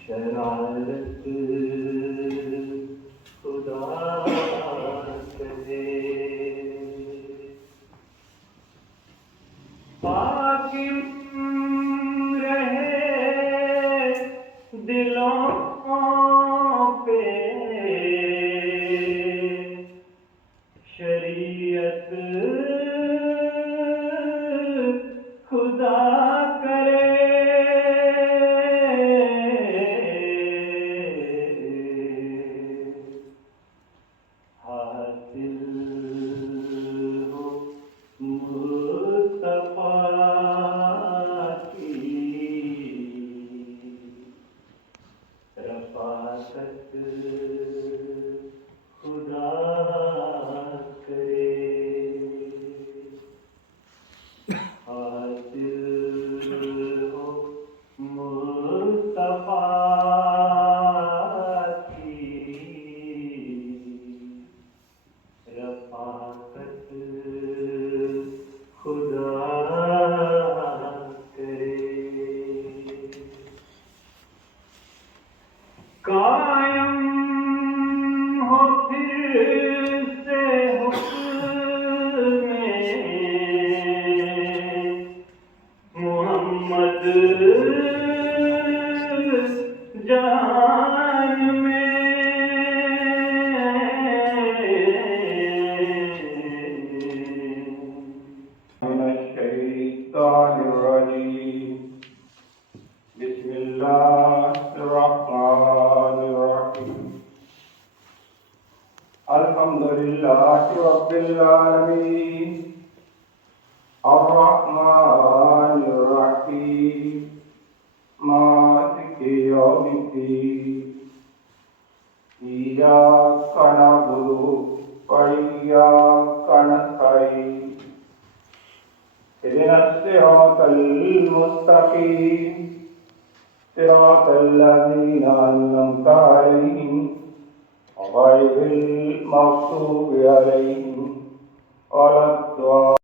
शरारत खुदा करे हाकिम रहे दिलों पे शरीयत खुदा करे हासिल हो मुस्तफा की रफ़ाकत खुदा करे हासिल हो मुस्तफा की रफ़ाकत खुदा करे कायम हो फिर से हुक्म मोहम्मद जहान में मिनश्शैतानिर्रजीम बिस्मिल्लाहिर्रहमानिर्रहीम अल्हम्दुलिल्लाहि रब्बिल आलमीन अर्रहमानिर्रहीम मालिकि यौमिद्दीन इय्याका नअबुदु व इय्याका नस्तईन इहदिनस सिरातल मुस्तकीम सिरातल लज़ीना अन्अमता अलैहिम غير المغضوب عليهم ولا الضالين